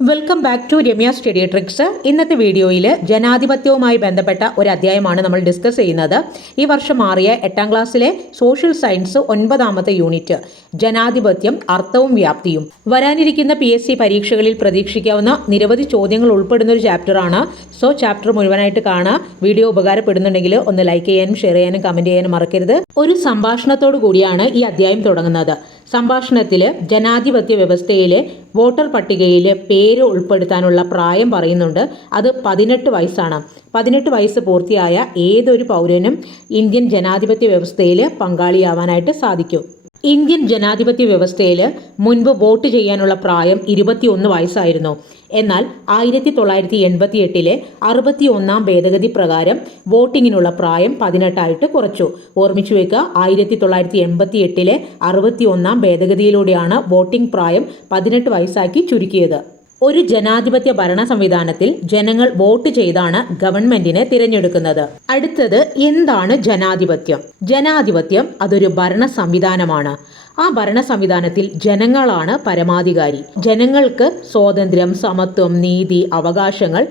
Welcome back to Ramya study tricks ഇന്നത്തെ വീഡിയോയിൽ ജനാധിപത്യവുമായി ബന്ധപ്പെട്ട ഒരു അധ്യായമാണ് നമ്മൾ ഡിസ്കസ് ചെയ്യുന്നത്. ഈ വർഷം മാറിയ എട്ടാം ക്ലാസ്സിലെ സോഷ്യൽ സയൻസ് ഒൻപതാമത്തെ യൂണിറ്റ് ജനാധിപത്യം അർത്ഥവും വ്യാപ്തിയും. വരാനിരിക്കുന്ന പി എസ് സി പരീക്ഷകളിൽ പ്രതീക്ഷിക്കാവുന്ന നിരവധി ചോദ്യങ്ങൾ ഉൾപ്പെടുന്ന ഒരു ചാപ്റ്ററാണ് സോ ചാപ്റ്റർ മുഴുവനായിട്ട് കാണാം. വീഡിയോ ഉപകാരപ്പെടുന്നുണ്ടെങ്കിൽ ഒന്ന് ലൈക്ക് ചെയ്യാനും ഷെയർ ചെയ്യാനും കമന്റ് ചെയ്യാനും മറക്കരുത്. ഒരു സംഭാഷണത്തോടു കൂടിയാണ് ഈ അധ്യായം തുടങ്ങുന്നത്. സംഭാഷണത്തിൽ ജനാധിപത്യ വ്യവസ്ഥയിലെ വോട്ടർ പട്ടികയിൽ പേര് ഉൾപ്പെടുത്താനുള്ള പ്രായം പറയുന്നുണ്ട്. അത് പതിനെട്ട് വയസ്സാണ്. പതിനെട്ട് വയസ്സ് പൂർത്തിയായ ഏതൊരു പൗരനും ഇന്ത്യൻ ജനാധിപത്യ വ്യവസ്ഥയിൽ പങ്കാളിയാവാനായിട്ട് സാധിക്കും. ഇന്ത്യൻ ജനാധിപത്യ വ്യവസ്ഥയിൽ മുൻപ് വോട്ട് ചെയ്യാനുള്ള പ്രായം ഇരുപത്തിയൊന്ന് വയസ്സായിരുന്നു. എന്നാൽ ആയിരത്തി തൊള്ളായിരത്തി എൺപത്തി എട്ടിലെ അറുപത്തി ഒന്നാം ഭേദഗതി പ്രകാരം വോട്ടിങ്ങിനുള്ള പ്രായം പതിനെട്ടായിട്ട് കുറച്ചു. ഓർമ്മിച്ചു വെക്കുക ആയിരത്തി തൊള്ളായിരത്തി എൺപത്തി എട്ടിലെ അറുപത്തി ഒന്നാം ഭേദഗതിയിലൂടെയാണ് വോട്ടിംഗ് പ്രായം പതിനെട്ട് വയസ്സാക്കി ചുരുക്കിയത്. ഒരു ജനാധിപത്യ ഭരണ സംവിധാനത്തിൽ ജനങ്ങൾ വോട്ട് ചെയ്താണ് ഗവൺമെന്റിനെ തിരഞ്ഞെടുക്കുന്നത്. അടുത്തത് എന്താണ് ജനാധിപത്യം? ജനാധിപത്യം അതൊരു ഭരണ സംവിധാനമാണ്. ആ ഭരണ സംവിധാനത്തിൽ ജനങ്ങളാണ് പരമാധികാരി. ജനങ്ങൾക്ക് സ്വാതന്ത്ര്യം സമത്വം നീതി അവകാശങ്ങൾ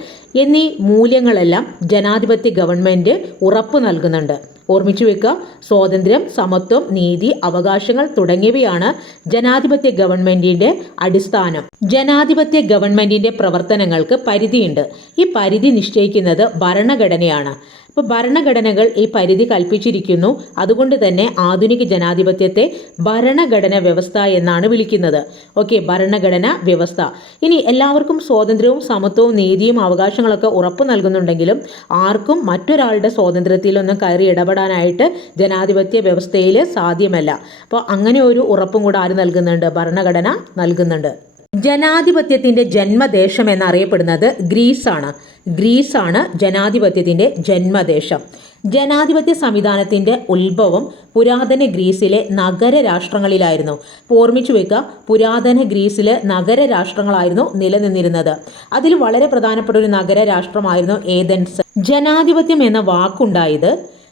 എന്നീ മൂല്യങ്ങളെല്ലാം ജനാധിപത്യ ഗവൺമെന്റ് ഉറപ്പു നൽകുന്നുണ്ട്. ഓർമ്മിച്ചു വെക്കുക. സ്വാതന്ത്ര്യം സമത്വം നീതി അവകാശങ്ങൾ തുടങ്ങിയവയാണ് ജനാധിപത്യ ഗവൺമെന്റിന്റെ അടിസ്ഥാനം. ജനാധിപത്യ ഗവൺമെന്റിന്റെ പ്രവർത്തനങ്ങൾക്ക് പരിധിയുണ്ട്. ഈ പരിധി നിശ്ചയിക്കുന്നത് ഭരണഘടനയാണ്. ഇപ്പോൾ ഭരണഘടനകൾ ഈ പരിധി കൽപ്പിച്ചിരിക്കുന്നു. അതുകൊണ്ട് തന്നെ ആധുനിക ജനാധിപത്യത്തെ ഭരണഘടന വ്യവസ്ഥ എന്നാണ് വിളിക്കുന്നത്. ഓക്കെ ഭരണഘടന വ്യവസ്ഥ. ഇനി എല്ലാവർക്കും സ്വാതന്ത്ര്യവും സമത്വവും നീതിയും അവകാശങ്ങളൊക്കെ ഉറപ്പു നൽകുന്നുണ്ടെങ്കിലും ആർക്കും മറ്റൊരാളുടെ സ്വാതന്ത്ര്യത്തിലൊന്നും കയറി ഇടപെടാനായിട്ട് ജനാധിപത്യ വ്യവസ്ഥയിൽ സാധ്യമല്ല. അപ്പോൾ അങ്ങനെ ഒരു ഉറപ്പും കൂടെ ആര് നൽകുന്നുണ്ട്? ഭരണഘടന നൽകുന്നുണ്ട്. ജനാധിപത്യത്തിന്റെ ജന്മദേശം എന്നറിയപ്പെടുന്നത് ഗ്രീസാണ്. ഗ്രീസാണ് ജനാധിപത്യത്തിന്റെ ജന്മദേശം. ജനാധിപത്യ സംവിധാനത്തിന്റെ ഉത്ഭവം പുരാതന ഗ്രീസിലെ നഗര രാഷ്ട്രങ്ങളിലായിരുന്നു. ഓർമ്മിച്ചു വെക്കുക പുരാതന ഗ്രീസിലെ നഗര രാഷ്ട്രങ്ങളായിരുന്നു നിലനിന്നിരുന്നത്. അതിൽ വളരെ പ്രധാനപ്പെട്ട ഒരു നഗര രാഷ്ട്രമായിരുന്നു ഏതൻസ്. ജനാധിപത്യം എന്ന വാക്കുണ്ടായത്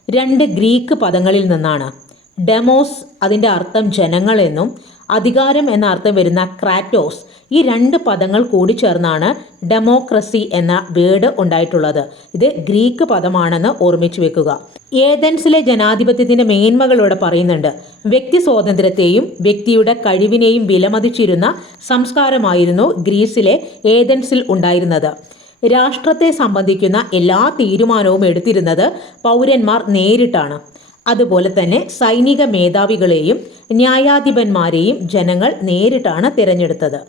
രണ്ട് ഗ്രീക്ക് പദങ്ങളിൽ നിന്നാണ്. ഡെമോസ് അതിന്റെ അർത്ഥം ജനങ്ങൾ എന്നും അധികാരം എന്ന അർത്ഥം വരുന്ന ക്രാറ്റോസ് ഈ രണ്ട് പദങ്ങൾ കൂടി ചേർന്നാണ് ഡെമോക്രസി എന്ന വേർഡ് ഉണ്ടായിട്ടുള്ളത്. ഇത് ഗ്രീക്ക് പദമാണെന്ന് ഓർമ്മിച്ചു വെക്കുക. ഏതൻസിലെ ജനാധിപത്യത്തിന്റെ മേന്മകളോടെ പറയുന്നുണ്ട്. വ്യക്തി സ്വാതന്ത്ര്യത്തെയും വ്യക്തിയുടെ കഴിവിനെയും വിലമതിച്ചിരുന്ന സംസ്കാരമായിരുന്നു ഗ്രീസിലെ ഏതൻസിൽ ഉണ്ടായിരുന്നത്. രാഷ്ട്രത്തെ സംബന്ധിക്കുന്ന എല്ലാ തീരുമാനവും എടുത്തിരുന്നത് പൗരന്മാർ നേരിട്ടാണ്. അതുപോലെ തന്നെ സൈനിക മേധാവികളെയും ന്യായാധിപന്മാരെയും ജനങ്ങൾ നേരിട്ടാണ് തിരഞ്ഞെടുത്തത്.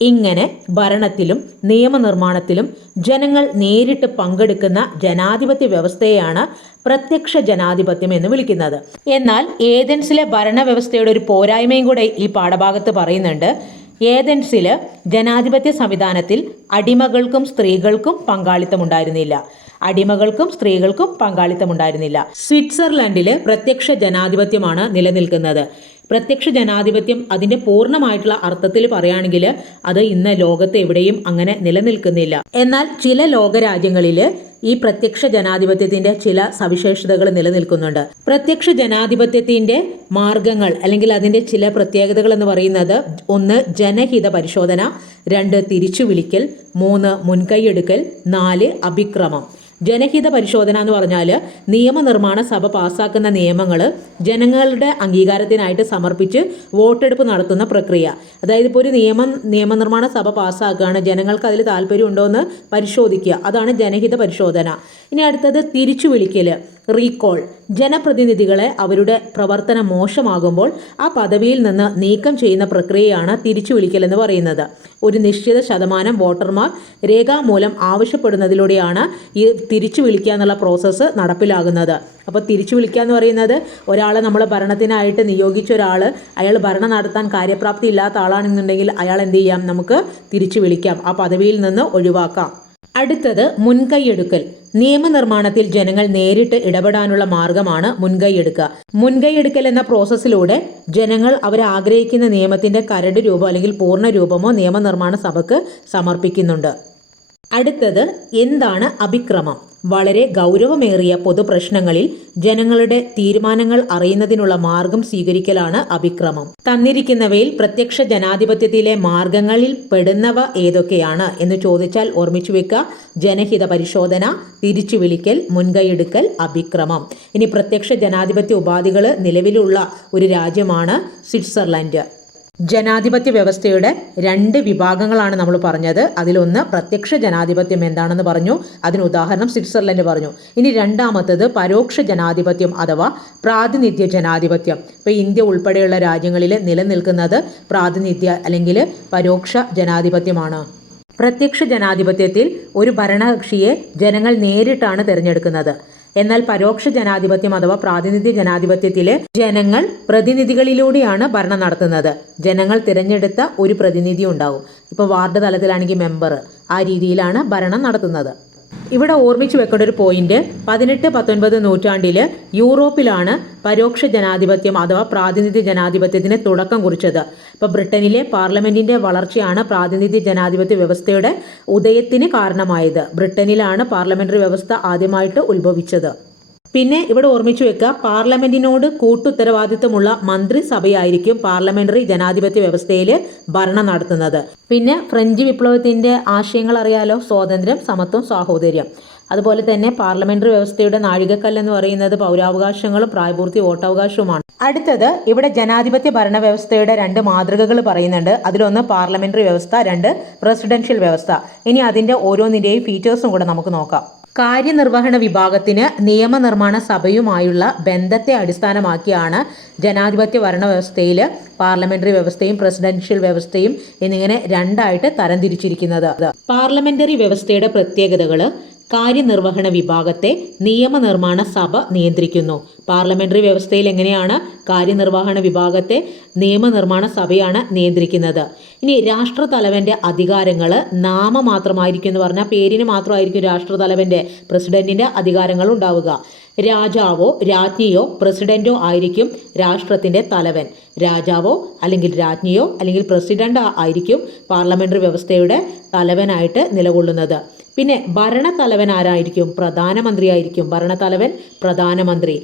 ഇങ്ങനെ ഭരണത്തിലും നിയമനിർമ്മാണത്തിലും ജനങ്ങൾ നേരിട്ട് പങ്കെടുക്കുന്ന ജനാധിപത്യ വ്യവസ്ഥയെയാണ് പ്രത്യക്ഷ ജനാധിപത്യം എന്ന് വിളിക്കുന്നത്. എന്നാൽ ഏതൻസിലെ ഭരണവ്യവസ്ഥയുടെ ഒരു പോരായ്മയും കൂടെ ഈ പാഠഭാഗത്ത് പറയുന്നുണ്ട്. ഏതൻസിൽ ജനാധിപത്യ സംവിധാനത്തിൽ അടിമകൾക്കും സ്ത്രീകൾക്കും പങ്കാളിത്തമുണ്ടായിരുന്നില്ല. അടിമകൾക്കും സ്ത്രീകൾക്കും പങ്കാളിത്തമുണ്ടായിരുന്നില്ല. സ്വിറ്റ്സർലൻഡിൽ പ്രത്യക്ഷ ജനാധിപത്യമാണ് നിലനിൽക്കുന്നത്. പ്രത്യക്ഷ ജനാധിപത്യം അതിന്റെ പൂർണമായിട്ടുള്ള അർത്ഥത്തിൽ പറയുകയാണെങ്കിൽ അത് ഇന്ന് ലോകത്ത് എവിടെയും അങ്ങനെ നിലനിൽക്കുന്നില്ല. എന്നാൽ ചില ലോകരാജ്യങ്ങളിൽ ഈ പ്രത്യക്ഷ ജനാധിപത്യത്തിന്റെ ചില സവിശേഷതകൾ നിലനിൽക്കുന്നുണ്ട്. പ്രത്യക്ഷ ജനാധിപത്യത്തിന്റെ മാർഗങ്ങൾ അല്ലെങ്കിൽ അതിന്റെ ചില പ്രത്യേകതകൾ എന്ന് പറയുന്നത് ഒന്ന് ജനഹിത പരിശോധന രണ്ട് തിരിച്ചുവിളിക്കൽ മൂന്ന് മുൻകൈയെടുക്കൽ നാല് അഭിക്രമം. ജനഹിത പരിശോധന എന്ന് പറഞ്ഞാൽ നിയമനിർമ്മാണ സഭ പാസ്സാക്കുന്ന നിയമങ്ങൾ ജനങ്ങളുടെ അംഗീകാരത്തിനായിട്ട് സമർപ്പിച്ച് വോട്ടെടുപ്പ് നടത്തുന്ന പ്രക്രിയ. അതായത് ഇപ്പോൾ ഒരു നിയമം നിയമനിർമ്മാണ സഭ പാസ്സാക്കുകയാണ്. ജനങ്ങൾക്ക് അതിൽ താല്പര്യമുണ്ടോ എന്ന് പരിശോധിക്കുക. അതാണ് ജനഹിത പരിശോധന. ഇനി അടുത്തത് തിരിച്ചു വിളിക്കൽ റീകോൾ ജനപ്രതിനിധികളെ അവരുടെ പ്രവർത്തനം മോശമാകുമ്പോൾ ആ പദവിയിൽ നിന്ന് നീക്കം ചെയ്യുന്ന പ്രക്രിയയാണ് തിരിച്ചു വിളിക്കൽ എന്ന് പറയുന്നത്. ഒരു നിശ്ചിത ശതമാനം വോട്ടർമാർ രേഖാമൂലം ആവശ്യപ്പെടുന്നതിലൂടെയാണ് ഈ തിരിച്ചു വിളിക്കുക എന്നുള്ള പ്രോസസ്സ് നടപ്പിലാകുന്നത്. അപ്പോൾ തിരിച്ചു വിളിക്കുക എന്ന് പറയുന്നത് ഒരാളെ നമ്മൾ ഭരണത്തിനായിട്ട് നിയോഗിച്ച ഒരാൾ അയാൾ ഭരണം നടത്താൻ കാര്യപ്രാപ്തി ഇല്ലാത്ത ആളാണെന്നുണ്ടെങ്കിൽ അയാൾ എന്ത് ചെയ്യാം? നമുക്ക് തിരിച്ചു വിളിക്കാം. ആ പദവിയിൽ നിന്ന് ഒഴിവാക്കാം. അടുത്തത് മുൻകൈയെടുക്കൽ. നിയമനിർമ്മാണത്തിൽ ജനങ്ങൾ നേരിട്ട് ഇടപെടാനുള്ള മാർഗമാണ് മുൻകൈയെടുക്കുക. മുൻകൈയെടുക്കൽ എന്ന പ്രോസസ്സിലൂടെ ജനങ്ങൾ അവർ ആഗ്രഹിക്കുന്ന നിയമത്തിന്റെ കരട് രൂപം അല്ലെങ്കിൽ പൂർണ രൂപമോ നിയമനിർമ്മാണ സഭയ്ക്ക് സമർപ്പിക്കുന്നുണ്ട്. അടുത്തത് എന്താണ് അഭിക്രമം? വളരെ ഗൗരവമേറിയ പൊതുപ്രശ്നങ്ങളിൽ ജനങ്ങളുടെ തീരുമാനങ്ങൾ അറിയുന്നതിനുള്ള മാർഗം സ്വീകരിക്കലാണ് അഭിക്രമം. തന്നിരിക്കുന്നവയിൽ പ്രത്യക്ഷ ജനാധിപത്യത്തിലെ മാർഗങ്ങളിൽ പെടുന്നവ ഏതൊക്കെയാണ് എന്ന് ചോദിച്ചാൽ ഓർമ്മിച്ചു വെക്കുക. ജനഹിത പരിശോധന തിരിച്ചു വിളിക്കൽ മുൻകൈയെടുക്കൽ അഭിക്രമം. ഇനി പ്രത്യക്ഷ ജനാധിപത്യ ഉപാധികൾ നിലവിലുള്ള ഒരു രാജ്യമാണ് സ്വിറ്റ്സർലൻഡ്. ജനാധിപത്യ വ്യവസ്ഥയുടെ രണ്ട് വിഭാഗങ്ങളാണ് നമ്മൾ പറഞ്ഞത്. അതിലൊന്ന് പ്രത്യക്ഷ ജനാധിപത്യം എന്താണെന്ന് പറഞ്ഞു. അതിന് ഉദാഹരണം സ്വിറ്റ്സർലൻഡ് പറഞ്ഞു. ഇനി രണ്ടാമത്തത് പരോക്ഷ ജനാധിപത്യം അഥവാ പ്രാതിനിധ്യ ജനാധിപത്യം. ഇപ്പോൾ ഇന്ത്യ ഉൾപ്പെടെയുള്ള രാജ്യങ്ങളിൽ നിലനിൽക്കുന്നത് പ്രാതിനിധ്യ അല്ലെങ്കിൽ പരോക്ഷ ജനാധിപത്യമാണ്. പ്രത്യക്ഷ ജനാധിപത്യത്തിൽ ഒരു ഭരണകക്ഷിയെ ജനങ്ങൾ നേരിട്ടാണ് തിരഞ്ഞെടുക്കുന്നത്. എന്നാൽ പരോക്ഷ ജനാധിപത്യം അഥവാ പ്രാതിനിധ്യ ജനാധിപത്യത്തിൽ ജനങ്ങൾ പ്രതിനിധികളിലൂടെയാണ് ഭരണം നടത്തുന്നത്. ജനങ്ങൾ തിരഞ്ഞെടുത്ത ഒരു പ്രതിനിധി ഉണ്ടാവും. ഇപ്പോൾ വാർഡ് തലത്തിലാണെങ്കിൽ മെമ്പർ ആ രീതിയിലാണ് ഭരണം നടത്തുന്നത്. ഇവിടെ ഓർമ്മിച്ചു വെക്കേണ്ട ഒരു പോയിന്റ് പതിനെട്ട് പത്തൊൻപത് നൂറ്റാണ്ടിൽ യൂറോപ്പിലാണ് പരോക്ഷ ജനാധിപത്യം അഥവാ പ്രാതിനിധ്യ ജനാധിപത്യത്തിന് തുടക്കം കുറിച്ചത്. ഇപ്പോൾ ബ്രിട്ടനിലെ പാർലമെന്റിന്റെ വളർച്ചയാണ് പ്രാതിനിധ്യ ജനാധിപത്യ വ്യവസ്ഥയുടെ ഉദയത്തിന് കാരണമായത്. ബ്രിട്ടനിലാണ് പാർലമെന്ററി വ്യവസ്ഥ ആദ്യമായിട്ട് ഉത്ഭവിച്ചത്. പിന്നെ ഇവിടെ ഓർമ്മിച്ചു വെക്കുക പാർലമെന്റിനോട് കൂട്ടുത്തരവാദിത്വമുള്ള മന്ത്രിസഭയായിരിക്കും പാർലമെന്ററി ജനാധിപത്യ വ്യവസ്ഥയിൽ ഭരണം നടത്തുന്നത്. പിന്നെ ഫ്രഞ്ച് വിപ്ലവത്തിന്റെ ആശയങ്ങൾ അറിയാലോ? സ്വാതന്ത്ര്യം സമത്വം സാഹോദര്യം. അതുപോലെ തന്നെ പാർലമെന്ററി വ്യവസ്ഥയുടെ നാഴികക്കല്ല് എന്ന് പറയുന്നത് പൗരാവകാശങ്ങളും പ്രായപൂർത്തി വോട്ടവകാശവുമാണ്. അടുത്തത് ഇവിടെ ജനാധിപത്യ ഭരണവ്യവസ്ഥയുടെ രണ്ട് മാതൃകകൾ പറയുന്നുണ്ട്. അതിലൊന്ന് പാർലമെന്ററി വ്യവസ്ഥ രണ്ട് പ്രസിഡൻഷ്യൽ വ്യവസ്ഥ. ഇനി അതിന്റെ ഓരോന്നിന്റെയും ഫീച്ചേഴ്സും കൂടെ നമുക്ക് നോക്കാം. കാര്യനിർവഹണ വിഭാഗത്തിന് നിയമനിർമ്മാണ സഭയുമായുള്ള ബന്ധത്തെ അടിസ്ഥാനമാക്കിയാണ് ജനാധിപത്യ ഭരണ വ്യവസ്ഥയിൽ പാർലമെന്ററി വ്യവസ്ഥയും പ്രസിഡൻഷ്യൽ വ്യവസ്ഥയും എന്നിങ്ങനെ രണ്ടായിട്ട് തരംതിരിച്ചിരിക്കുന്നത് പാർലമെന്ററി വ്യവസ്ഥയുടെ പ്രത്യേകതകൾ കാര്യനിർവഹണ വിഭാഗത്തെ നിയമനിർമ്മാണ സഭ നിയന്ത്രിക്കുന്നു. പാർലമെന്ററി വ്യവസ്ഥയിൽ എങ്ങനെയാണ് കാര്യനിർവഹണ വിഭാഗത്തെ നിയമനിർമ്മാണ സഭയാണ് നിയന്ത്രിക്കുന്നത്? ഇനി രാഷ്ട്രതലവന്റെ അധികാരങ്ങൾ നാമമാത്രമായിരിക്കും എന്ന് പറഞ്ഞാൽ പേരിന് മാത്രമായിരിക്കും രാഷ്ട്രതലവന്റെ പ്രസിഡന്റിന്റെ അധികാരങ്ങൾ ഉണ്ടാവുക. രാജാവോ രാജ്ഞിയോ പ്രസിഡന്റോ ആയിരിക്കും രാഷ്ട്രത്തിന്റെ തലവൻ. രാജാവോ അല്ലെങ്കിൽ രാജ്ഞിയോ അല്ലെങ്കിൽ പ്രസിഡന്റോ ആയിരിക്കും പാർലമെന്ററി വ്യവസ്ഥയുടെ തലവനായിട്ട് നിലകൊള്ളുന്നത്. പിന്നെ ഭരണത്തലവൻ ആരായിരിക്കും? പ്രധാനമന്ത്രി ആയിരിക്കും ഭരണത്തലവൻ പ്രധാനമന്ത്രി.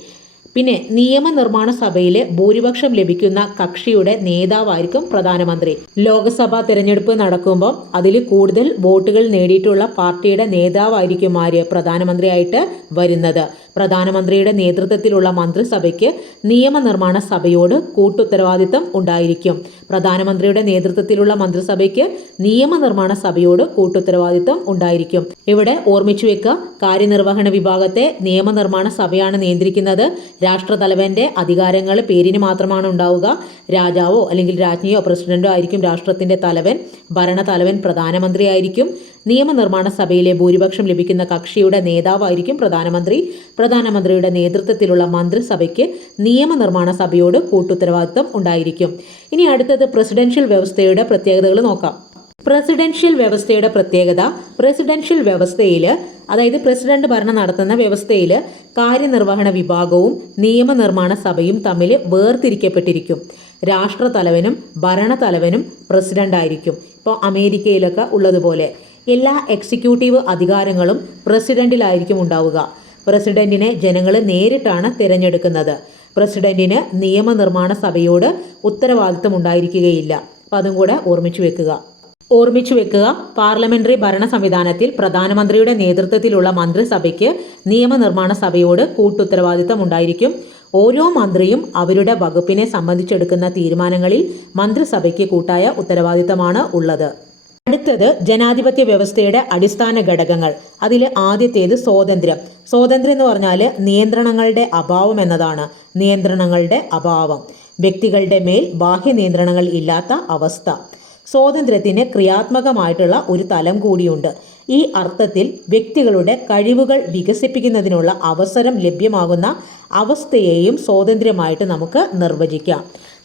പിന്നെ നിയമനിർമ്മാണ സഭയിലെ ഭൂരിപക്ഷം ലഭിക്കുന്ന കക്ഷിയുടെ നേതാവായിരിക്കും പ്രധാനമന്ത്രി. ലോക്സഭാ തെരഞ്ഞെടുപ്പ് നടക്കുമ്പോൾ അതിൽ കൂടുതൽ വോട്ടുകൾ നേടിയിട്ടുള്ള പാർട്ടിയുടെ നേതാവായിരിക്കും ആര്? പ്രധാനമന്ത്രിയായിട്ട് വരുന്നത്. പ്രധാനമന്ത്രിയുടെ നേതൃത്വത്തിലുള്ള മന്ത്രിസഭയ്ക്ക് നിയമനിർമ്മാണ സഭയോട് കൂട്ടുത്തരവാദിത്തം ഉണ്ടായിരിക്കും. പ്രധാനമന്ത്രിയുടെ നേതൃത്വത്തിലുള്ള മന്ത്രിസഭയ്ക്ക് നിയമനിർമ്മാണ സഭയോട് കൂട്ടുത്തരവാദിത്തം ഉണ്ടായിരിക്കും. ഇവിടെ ഓർമ്മിച്ചു വെക്കുക കാര്യനിർവഹണ വിഭാഗത്തെ നിയമനിർമ്മാണ സഭയാണ് നിയന്ത്രിക്കുന്നത്. രാഷ്ട്രതലവന്റെ അധികാരങ്ങൾ പേരിന് മാത്രമാണ് ഉണ്ടാവുക. രാജാവോ അല്ലെങ്കിൽ രാജ്ഞിയോ പ്രസിഡന്റോ ആയിരിക്കും രാഷ്ട്രത്തിന്റെ തലവൻ. ഭരണതലവൻ പ്രധാനമന്ത്രി ആയിരിക്കും നിയമനിർമ്മാണ സഭയിലെ ഭൂരിപക്ഷം ലഭിക്കുന്ന കക്ഷിയുടെ നേതാവായിരിക്കും പ്രധാനമന്ത്രി. പ്രധാനമന്ത്രിയുടെ നേതൃത്വത്തിലുള്ള മന്ത്രിസഭയ്ക്ക് നിയമനിർമ്മാണ സഭയോട് കൂട്ടുത്തരവാദിത്വം ഉണ്ടായിരിക്കും. ഇനി അടുത്തത് പ്രസിഡൻഷ്യൽ വ്യവസ്ഥയുടെ പ്രത്യേകതകൾ നോക്കാം. പ്രസിഡൻഷ്യൽ വ്യവസ്ഥയുടെ പ്രത്യേകത പ്രസിഡൻഷ്യൽ വ്യവസ്ഥയിൽ അതായത് പ്രസിഡന്റ് ഭരണം നടത്തുന്ന വ്യവസ്ഥയിൽ കാര്യനിർവഹണ വിഭാഗവും നിയമനിർമ്മാണ സഭയും തമ്മിൽ വേർതിരിക്കപ്പെട്ടിരിക്കും. രാഷ്ട്രതലവനും ഭരണതലവനും പ്രസിഡന്റ് ആയിരിക്കും ഇപ്പോൾ അമേരിക്കയിലൊക്കെ ഉള്ളതുപോലെ എല്ലാ എക്സിക്യൂട്ടീവ് അധികാരങ്ങളും പ്രസിഡന്റിലായിരിക്കും ഉണ്ടാവുക. പ്രസിഡന്റിനെ ജനങ്ങൾ നേരിട്ടാണ് തിരഞ്ഞെടുക്കുന്നത്. പ്രസിഡന്റിന് നിയമനിർമ്മാണ സഭയോട് ഉത്തരവാദിത്തം ഉണ്ടായിരിക്കുകയില്ല. അപ്പം അതും കൂടെ ഓർമ്മിച്ചു വെക്കുക. ഓർമ്മിച്ചു വെക്കുക പാർലമെന്ററി ഭരണ സംവിധാനത്തിൽ പ്രധാനമന്ത്രിയുടെ നേതൃത്വത്തിലുള്ള മന്ത്രിസഭയ്ക്ക് നിയമനിർമ്മാണ സഭയോട് കൂട്ടുത്തരവാദിത്തം ഉണ്ടായിരിക്കും ഓരോ മന്ത്രിയും അവരുടെ വകുപ്പിനെ സംബന്ധിച്ചെടുക്കുന്ന തീരുമാനങ്ങളിൽ മന്ത്രിസഭയ്ക്ക് കൂട്ടായ ഉത്തരവാദിത്തമാണ് ഉള്ളത്. അടുത്തത് ജനാധിപത്യ വ്യവസ്ഥയുടെ അടിസ്ഥാന ഘടകങ്ങൾ. അതിൽ ആദ്യത്തേത് സ്വാതന്ത്ര്യം. സ്വാതന്ത്ര്യം എന്ന് പറഞ്ഞാൽ നിയന്ത്രണങ്ങളുടെ അഭാവം എന്നതാണ്. നിയന്ത്രണങ്ങളുടെ അഭാവം. വ്യക്തികളുടെ മേൽ ബാഹ്യ നിയന്ത്രണങ്ങൾ ഇല്ലാത്ത അവസ്ഥ. സ്വാതന്ത്ര്യത്തിന് ക്രിയാത്മകമായിട്ടുള്ള ഒരു തലം കൂടിയുണ്ട്. ഈ അർത്ഥത്തിൽ വ്യക്തികളുടെ കഴിവുകൾ വികസിപ്പിക്കുന്നതിനുള്ള അവസരം ലഭ്യമാകുന്ന അവസ്ഥയെയും സ്വാതന്ത്ര്യമായിട്ട് നമുക്ക് നിർവചിക്കാം.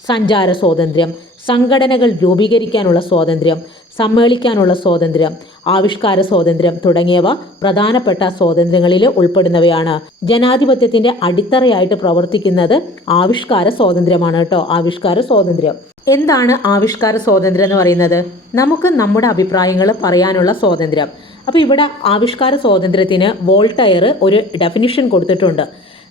സഞ്ചാര സ്വാതന്ത്ര്യം സംഘടനകൾ രൂപീകരിക്കാനുള്ള സ്വാതന്ത്ര്യം സമ്മേളിക്കാനുള്ള സ്വാതന്ത്ര്യം ആവിഷ്കാര സ്വാതന്ത്ര്യം തുടങ്ങിയവ പ്രധാനപ്പെട്ട സ്വാതന്ത്ര്യങ്ങളിൽ ഉൾപ്പെടുന്നവയാണ്. ജനാധിപത്യത്തിന്റെ അടിത്തറയായിട്ട് പ്രവർത്തിക്കുന്നത് ആവിഷ്കാര സ്വാതന്ത്ര്യമാണ് കേട്ടോ. ആവിഷ്കാര സ്വാതന്ത്ര്യം. എന്താണ് ആവിഷ്കാര സ്വാതന്ത്ര്യം എന്ന് പറയുന്നത്? നമുക്ക് നമ്മുടെ അഭിപ്രായങ്ങൾ പറയാനുള്ള സ്വാതന്ത്ര്യം. അപ്പോൾ ഇവിടെ ആവിഷ്കാര സ്വാതന്ത്ര്യത്തിന് വോൾട്ടയർ ഒരു ഡെഫിനിഷൻ കൊടുത്തിട്ടുണ്ട്.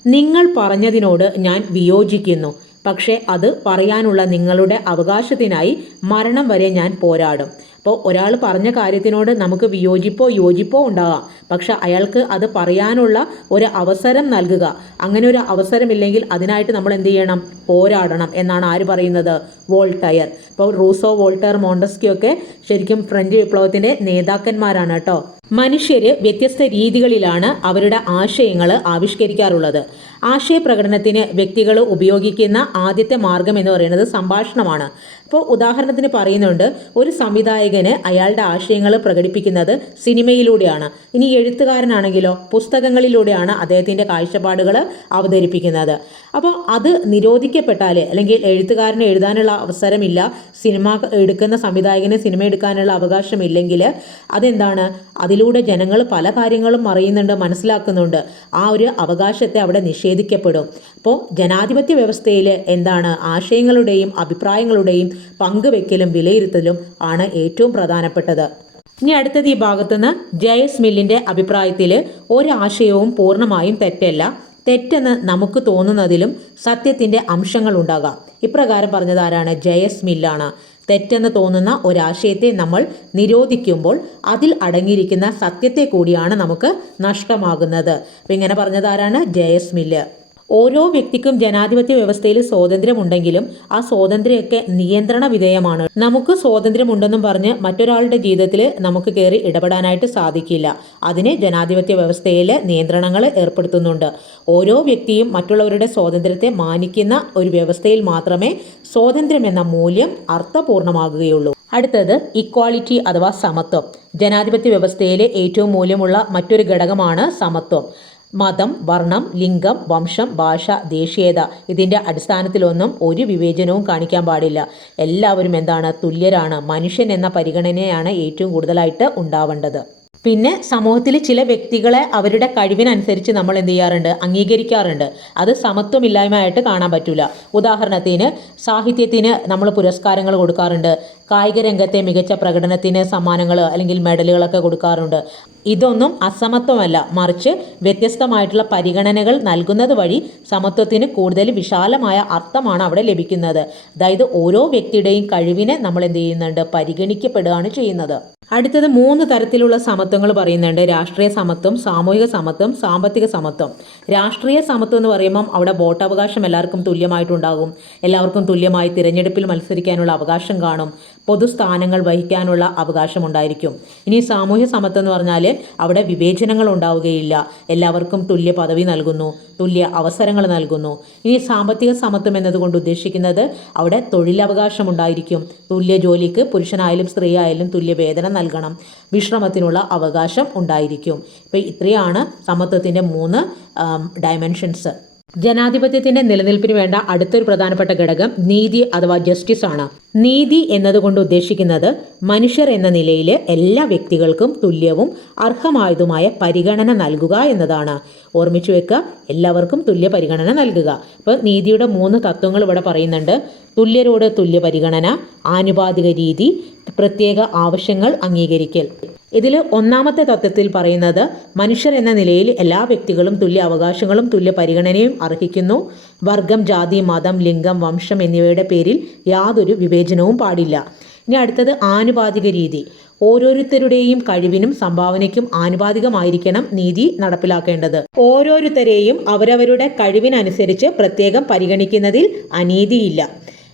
നിങ്ങൾ പറഞ്ഞതിനോട് ഞാൻ വിയോജിക്കുന്നു. പക്ഷേ അത് പറയാനുള്ള നിങ്ങളുടെ അവകാശത്തിനായി മരണം വരെ ഞാൻ പോരാടും. അപ്പോൾ ഒരാൾ പറഞ്ഞ കാര്യത്തിനോട് നമുക്ക് വിയോജിപ്പോ യോജിപ്പോ ഉണ്ടാകാം. പക്ഷെ അയാൾക്ക് അത് പറയാനുള്ള ഒരു അവസരം നൽകുക. അങ്ങനെ ഒരു അവസരമില്ലെങ്കിൽ അതിനായിട്ട് നമ്മൾ എന്ത് ചെയ്യണം? പോരാടണം എന്നാണ് ആര് പറയുന്നത്? വോൾട്ടയർ. ഇപ്പോൾ റൂസോ വോൾട്ടയർ മോണ്ടസ്കി ഒക്കെ ശരിക്കും ഫ്രഞ്ച് വിപ്ലവത്തിന്റെ നേതാക്കന്മാരാണ് കേട്ടോ. മനുഷ്യര് വ്യത്യസ്ത രീതികളിലാണ് അവരുടെ ആശയങ്ങൾ ആവിഷ്കരിക്കാറുള്ളത്. ആശയപ്രകടനത്തിന് വ്യക്തികൾ ഉപയോഗിക്കുന്ന ആദ്യത്തെ മാർഗം എന്ന് പറയുന്നത് സംഭാഷണമാണ്. ഇപ്പോൾ ഉദാഹരണത്തിന് പറയുന്നുണ്ട് ഒരു സംവിധായകന് അയാളുടെ ആശയങ്ങൾ പ്രകടിപ്പിക്കുന്നത് സിനിമയിലൂടെയാണ്. ഇനി എഴുത്തുകാരനാണെങ്കിലോ പുസ്തകങ്ങളിലൂടെയാണ് അദ്ദേഹത്തിന്റെ കാഴ്ചപ്പാടുകൾ അവതരിപ്പിക്കുന്നത്. അപ്പോൾ അത് നിരോധിക്കപ്പെട്ടാൽ അല്ലെങ്കിൽ എഴുത്തുകാരന് എഴുതാനുള്ള അവസരമില്ല സിനിമ എടുക്കുന്ന സംവിധായകന് സിനിമ എടുക്കാനുള്ള അവകാശമില്ലെങ്കിൽ അതെന്താണ്? അതിലൂടെ ജനങ്ങൾ പല കാര്യങ്ങളും അറിയുന്നുണ്ട് മനസ്സിലാക്കുന്നുണ്ട്. ആ ഒരു അവകാശത്തെ അവിടെ നിഷേധിക്കപ്പെടും. അപ്പോൾ ജനാധിപത്യ വ്യവസ്ഥയിൽ എന്താണ് ആശയങ്ങളുടെയും അഭിപ്രായങ്ങളുടെയും പങ്കുവെക്കലും വിലയിരുത്തലും ആണ് ഏറ്റവും പ്രധാനപ്പെട്ടത്. ഇനി അടുത്തത് ഈ ഭാഗത്തുനിന്ന് ജയസ് മില്ലിന്റെ അഭിപ്രായത്തിൽ ഒരാശയവും പൂർണമായും തെറ്റല്ല. തെറ്റെന്ന് നമുക്ക് തോന്നുന്നതിലും സത്യത്തിന്റെ അംശങ്ങൾ ഉണ്ടാകാം ഇപ്രകാരം പറഞ്ഞതാരാണ് ജയസ് മില്ലാണ്. തെറ്റെന്ന് തോന്നുന്ന ഒരാശയത്തെ നമ്മൾ നിരോധിക്കുമ്പോൾ അതിൽ അടങ്ങിയിരിക്കുന്ന സത്യത്തെ കൂടിയാണ് നമുക്ക് നഷ്ടമാകുന്നത്. അപ്പം ഇങ്ങനെ പറഞ്ഞതാരാണ്? ജയസ് മില്ല് ഓരോ വ്യക്തിക്കും ജനാധിപത്യ വ്യവസ്ഥയിൽ സ്വാതന്ത്ര്യമുണ്ടെങ്കിലും ആ സ്വാതന്ത്ര്യമൊക്കെ നിയന്ത്രണ വിധേയമാണ്. നമുക്ക് സ്വാതന്ത്ര്യമുണ്ടെന്നും പറഞ്ഞ് മറ്റൊരാളുടെ ജീവിതത്തിൽ നമുക്ക് കയറി ഇടപെടാനായിട്ട് സാധിക്കില്ല. അതിന് ജനാധിപത്യ വ്യവസ്ഥയിൽ നിയന്ത്രണങ്ങൾ ഏർപ്പെടുത്തുന്നുണ്ട്. ഓരോ വ്യക്തിയും മറ്റുള്ളവരുടെ സ്വാതന്ത്ര്യത്തെ മാനിക്കുന്ന ഒരു വ്യവസ്ഥയിൽ മാത്രമേ സ്വാതന്ത്ര്യം എന്ന മൂല്യം അർത്ഥപൂർണമാകുകയുള്ളൂ. അടുത്തത് ഇക്വാളിറ്റി അഥവാ സമത്വം. ജനാധിപത്യ വ്യവസ്ഥയിലെ ഏറ്റവും മൂല്യമുള്ള മറ്റൊരു ഘടകമാണ് സമത്വം. മതം വർണം ലിംഗം വംശം ഭാഷ ദേശീയത ഇതിന്റെ അടിസ്ഥാനത്തിലൊന്നും ഒരു വിവേചനവും കാണിക്കാൻ പാടില്ല. എല്ലാവരും എന്താണ് തുല്യരാണ്. മനുഷ്യൻ എന്ന പരിഗണനയാണ് ഏറ്റവും കൂടുതലായിട്ട് ഉണ്ടാവേണ്ടത്. പിന്നെ സമൂഹത്തിൽ ചില വ്യക്തികളെ അവരുടെ കഴിവിനനുസരിച്ച് നമ്മൾ എന്ത് ചെയ്യാറുണ്ട്? അംഗീകരിക്കാറുണ്ട്. അത് സമത്വമില്ലായ്മയായിട്ട് കാണാൻ പറ്റില്ല ഉദാഹരണത്തിന് സാഹിത്യത്തിന് നമ്മൾ പുരസ്കാരങ്ങൾ കൊടുക്കാറുണ്ട്. കായിക രംഗത്തെ മികച്ച പ്രകടനത്തിന് സമ്മാനങ്ങൾ അല്ലെങ്കിൽ മെഡലുകളൊക്കെ കൊടുക്കാറുണ്ട്. ഇതൊന്നും അസമത്വമല്ല. മറിച്ച് വ്യത്യസ്തമായിട്ടുള്ള പരിഗണനകൾ നൽകുന്നത് വഴി സമത്വത്തിന് കൂടുതൽ വിശാലമായ അർത്ഥമാണ് അവിടെ ലഭിക്കുന്നത്. അതായത് ഓരോ വ്യക്തിയുടെയും കഴിവിനെ നമ്മൾ എന്ത് ചെയ്യുന്നുണ്ട്? പരിഗണിക്കപ്പെടുകയാണ് ചെയ്യുന്നത്. അടുത്തത് മൂന്ന് തരത്തിലുള്ള സമത്വങ്ങൾ പറയുന്നുണ്ട്. രാഷ്ട്രീയ സമത്വം സാമൂഹിക സമത്വം സാമ്പത്തിക സമത്വം. രാഷ്ട്രീയ സമത്വം എന്ന് പറയുമ്പം അവിടെ വോട്ടവകാശം എല്ലാവർക്കും തുല്യമായിട്ടുണ്ടാകും. എല്ലാവർക്കും തുല്യമായി തിരഞ്ഞെടുപ്പിൽ മത്സരിക്കാനുള്ള അവകാശം കാണും. പൊതുസ്ഥാനങ്ങൾ വഹിക്കാനുള്ള അവകാശം ഉണ്ടായിരിക്കും ഇനി സാമൂഹ്യ സമത്വം എന്ന് പറഞ്ഞാൽ അവിടെ വിവേചനങ്ങൾ ഉണ്ടാവുകയില്ല. എല്ലാവർക്കും തുല്യ പദവി നൽകുന്നു തുല്യ അവസരങ്ങൾ നൽകുന്നു. ഇനി സാമ്പത്തിക സമത്വം എന്നതുകൊണ്ട് ഉദ്ദേശിക്കുന്നത് അവിടെ തൊഴിലവകാശം ഉണ്ടായിരിക്കും. തുല്യ ജോലിക്ക് പുരുഷനായാലും സ്ത്രീ ആയാലും തുല്യ വേതനം നൽകണം. വിശ്രമത്തിനുള്ള അവകാശം ഉണ്ടായിരിക്കും. ഇപ്പോൾ ഇത്രയാണ് സമത്വത്തിന്റെ മൂന്ന് ഡയമെൻഷൻസ് ജനാധിപത്യത്തിന്റെ നിലനിൽപ്പിന് വേണ്ട അടുത്തൊരു പ്രധാനപ്പെട്ട ഘടകം നീതി അഥവാ ജസ്റ്റിസ് ആണ്. നീതി എന്നതുകൊണ്ട് ഉദ്ദേശിക്കുന്നത് മനുഷ്യർ എന്ന നിലയിൽ എല്ലാ വ്യക്തികൾക്കും തുല്യവും അർഹമായതുമായ പരിഗണന നൽകുക എന്നതാണ്. ഓർമ്മിച്ചു വെക്കുക എല്ലാവർക്കും തുല്യ പരിഗണന നൽകുക. അപ്പോൾ നീതിയുടെ മൂന്ന് തത്വങ്ങൾ ഇവിടെ പറയുന്നുണ്ട്. തുല്യരോട് തുല്യ പരിഗണന ആനുപാതിക രീതി പ്രത്യേക ആവശ്യങ്ങൾ അംഗീകരിക്കൽ. ഇതിൽ ഒന്നാമത്തെ തത്വത്തിൽ പറയുന്നത് മനുഷ്യർ എന്ന നിലയിൽ എല്ലാ വ്യക്തികളും തുല്യ അവകാശങ്ങളും തുല്യ പരിഗണനയും അർഹിക്കുന്നു. വർഗം ജാതി മതം ലിംഗം വംശം എന്നിവയുടെ പേരിൽ യാതൊരു വിവേചനവും പാടില്ല. ഇനി അടുത്തത് ആനുപാതിക രീതി. ഓരോരുത്തരുടെയും കഴിവിനും സംഭാവനയ്ക്കും ആനുപാതികമായിരിക്കണം നീതി നടപ്പിലാക്കേണ്ടത്. ഓരോരുത്തരെയും അവരവരുടെ കഴിവിനനുസരിച്ച് പ്രത്യേകം പരിഗണിക്കുന്നതിൽ അനീതിയില്ല.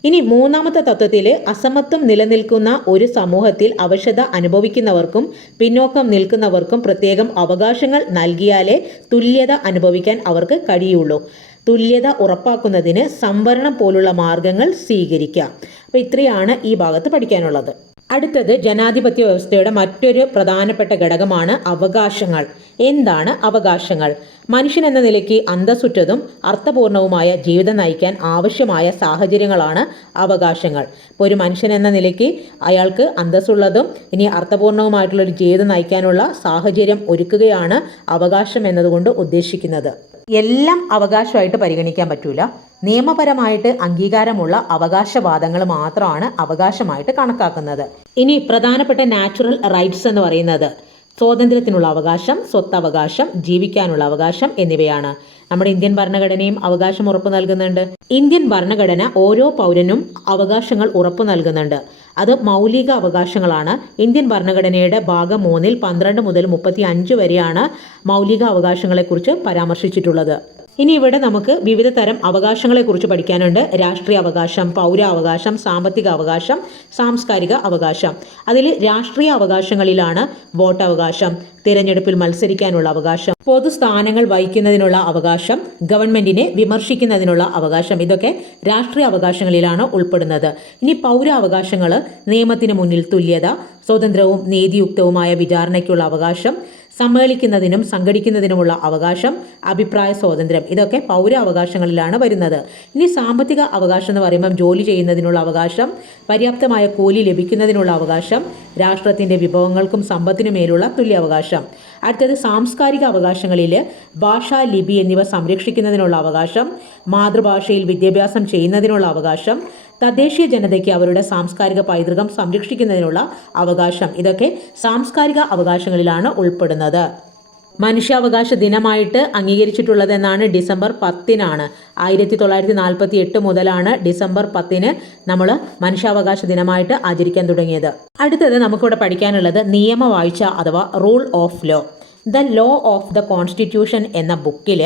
ഇനി മൂന്നാമത്തെ തത്വത്തിൽ അസമത്വം നിലനിൽക്കുന്ന ഒരു സമൂഹത്തിൽ അവശത അനുഭവിക്കുന്നവർക്കും പിന്നോക്കം നിൽക്കുന്നവർക്കും പ്രത്യേകം അവകാശങ്ങൾ നൽകിയാലേ തുല്യത അനുഭവിക്കാൻ അവർക്ക് കഴിയുള്ളൂ. തുല്യത ഉറപ്പാക്കുന്നതിന് സംവരണം പോലുള്ള മാർഗങ്ങൾ സ്വീകരിക്കാം. അപ്പോൾ ഇത്രയാണ് ഈ ഭാഗത്ത് പഠിക്കാനുള്ളത്. അടുത്തത് ജനാധിപത്യ വ്യവസ്ഥയുടെ മറ്റൊരു പ്രധാനപ്പെട്ട ഘടകമാണ് അവകാശങ്ങൾ. എന്താണ് അവകാശങ്ങൾ? മനുഷ്യൻ എന്ന നിലയ്ക്ക് അന്തസ്സുറ്റതും അർത്ഥപൂർണവുമായ ജീവിതം നയിക്കാൻ ആവശ്യമായ സാഹചര്യങ്ങളാണ് അവകാശങ്ങൾ. ഇപ്പോൾ ഒരു മനുഷ്യൻ എന്ന നിലയ്ക്ക് അയാൾക്ക് അന്തസ്സുള്ളതും ഇനി അർത്ഥപൂർണവുമായിട്ടുള്ള ഒരു ജീവിതം നയിക്കാനുള്ള സാഹചര്യം ഒരുക്കുകയാണ് അവകാശം എന്നതുകൊണ്ട് ഉദ്ദേശിക്കുന്നത്. എല്ലാം അവകാശമായിട്ട് പരിഗണിക്കാൻ പറ്റൂല. നിയമപരമായിട്ട് അംഗീകാരമുള്ള അവകാശവാദങ്ങൾ മാത്രമാണ് അവകാശമായിട്ട് കണക്കാക്കുന്നത്. ഇനി പ്രധാനപ്പെട്ട നാച്ചുറൽ റൈറ്റ്സ് എന്ന് പറയുന്നത് സ്വാതന്ത്ര്യത്തിനുള്ള അവകാശം സ്വത്തവകാശം ജീവിക്കാനുള്ള അവകാശം എന്നിവയാണ്. നമ്മുടെ ഇന്ത്യൻ ഭരണഘടനയും അവകാശം ഉറപ്പു നൽകുന്നുണ്ട്. ഇന്ത്യൻ ഭരണഘടന ഓരോ പൗരനും അവകാശങ്ങൾ ഉറപ്പു നൽകുന്നുണ്ട്. അത് മൗലിക അവകാശങ്ങളാണ്. ഇന്ത്യൻ ഭരണഘടനയുടെ ഭാഗം മൂന്നിൽ പന്ത്രണ്ട് മുതൽ മുപ്പത്തി അഞ്ച് വരെയാണ് മൗലിക അവകാശങ്ങളെക്കുറിച്ച് പരാമർശിച്ചിട്ടുള്ളത്. ഇനി ഇവിടെ നമുക്ക് വിവിധ തരം അവകാശങ്ങളെക്കുറിച്ച് പഠിക്കാനുണ്ട്. രാഷ്ട്രീയ അവകാശം പൗരാവകാശം സാമ്പത്തിക അവകാശം സാംസ്കാരിക അവകാശം. അതിൽ രാഷ്ട്രീയ അവകാശങ്ങളിലാണ് വോട്ടവകാശം തിരഞ്ഞെടുപ്പിൽ മത്സരിക്കാനുള്ള അവകാശം പൊതുസ്ഥാനങ്ങൾ വഹിക്കുന്നതിനുള്ള അവകാശം ഗവൺമെന്റിനെ വിമർശിക്കുന്നതിനുള്ള അവകാശം. ഇതൊക്കെ രാഷ്ട്രീയ അവകാശങ്ങളിലാണ് ഉൾപ്പെടുന്നത്. ഇനി പൗരാവകാശങ്ങൾ നിയമത്തിന് മുന്നിൽ തുല്യത സ്വതന്ത്രവും നീതിയുക്തവുമായ വിചാരണയ്ക്കുള്ള അവകാശം സമ്മേളിക്കുന്നതിനും സംഘടിക്കുന്നതിനുമുള്ള അവകാശം അഭിപ്രായ സ്വാതന്ത്ര്യം. ഇതൊക്കെ പൗരാവകാശങ്ങളിലാണ് വരുന്നത്. ഇനി സാമ്പത്തിക അവകാശം എന്ന് പറയുമ്പം ജോലി ചെയ്യുന്നതിനുള്ള അവകാശം പര്യാപ്തമായ കൂലി ലഭിക്കുന്നതിനുള്ള അവകാശം രാഷ്ട്രത്തിന്റെ വിഭവങ്ങൾക്കും സമ്പത്തിനുമേലുള്ള തുല്യാവകാശം അടുത്തത് സാംസ്കാരിക അവകാശങ്ങളിൽ ഭാഷ ലിപി എന്നിവ സംരക്ഷിക്കുന്നതിനുള്ള അവകാശം മാതൃഭാഷയിൽ വിദ്യാഭ്യാസം ചെയ്യുന്നതിനുള്ള അവകാശം തദ്ദേശീയ ജനതയ്ക്ക് അവരുടെ സാംസ്കാരിക പൈതൃകം സംരക്ഷിക്കുന്നതിനുള്ള അവകാശം. ഇതൊക്കെ സാംസ്കാരിക അവകാശങ്ങളിലാണ് ഉൾപ്പെടുന്നത്. മനുഷ്യാവകാശ ദിനമായിട്ട് അംഗീകരിച്ചിട്ടുള്ളതെന്നാണ് ഡിസംബർ പത്തിനാണ്. ആയിരത്തി തൊള്ളായിരത്തി നാൽപ്പത്തി എട്ട് മുതലാണ് ഡിസംബർ പത്തിന് നമ്മൾ മനുഷ്യാവകാശ ദിനമായിട്ട് ആചരിക്കാൻ തുടങ്ങിയത്. അടുത്തത് നമുക്കിവിടെ പഠിക്കാനുള്ളത് നിയമവാഴ്ച അഥവാ rule of law. The law of the constitution എന്ന ബുക്കിൽ